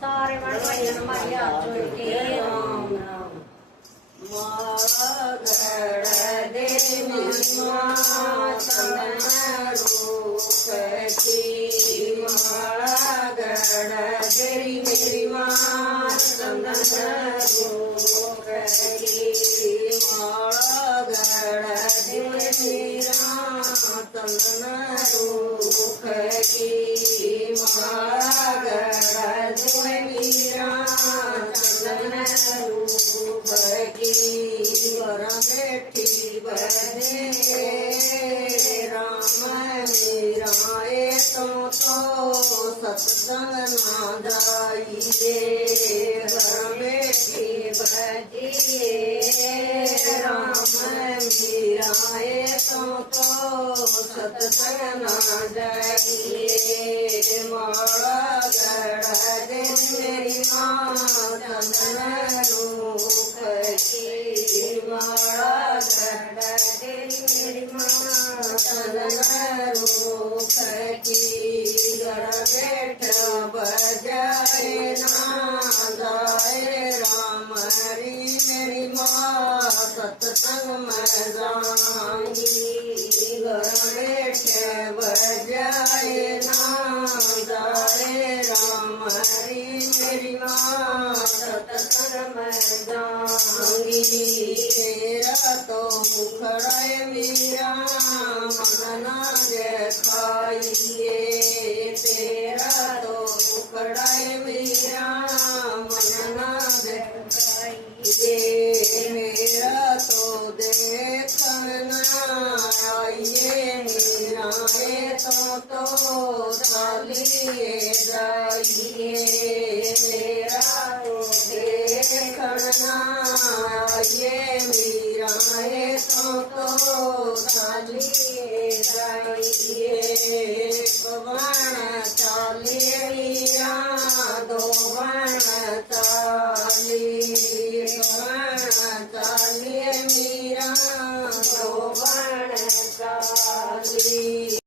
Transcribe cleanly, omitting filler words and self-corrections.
सारे बड़ भाई हमारी हाथ जोड़ के राम राम। मागड़ दे चंदन रूप की मागड़ देरी मेरी माँ चंदन रूप की मागड़ दे मेरा चंदन रूप की मागड़ दे मेरा चंदन रूप की वर बैठी बने राम मेरा तो सत्संग ना जाइए वर बैठी बजिए राम मेरा तो सत्संग ना जाइए माला गढ़ दे मेरी माँ चंदन रूप की माला गढ़ दे मेरी माँ चंदन रूप की गढ़ बैठ बजाए ना जाए राम हरी मेरी माँ सत्संग में जाऊंगी घर बैठ बजाए ना जाए राम हरी मेरी माँ सत्संग में जाऊंगी तेरा तो मुखड़ा मेरा मन ना दिखाइए तेरा तो मुखड़ा मेरा मन ना दिखाइए मेरा तो देखना आइए मेरा तो चलिए जाइए मेरा तो देखना आइए मेरा तो चलिए जाइए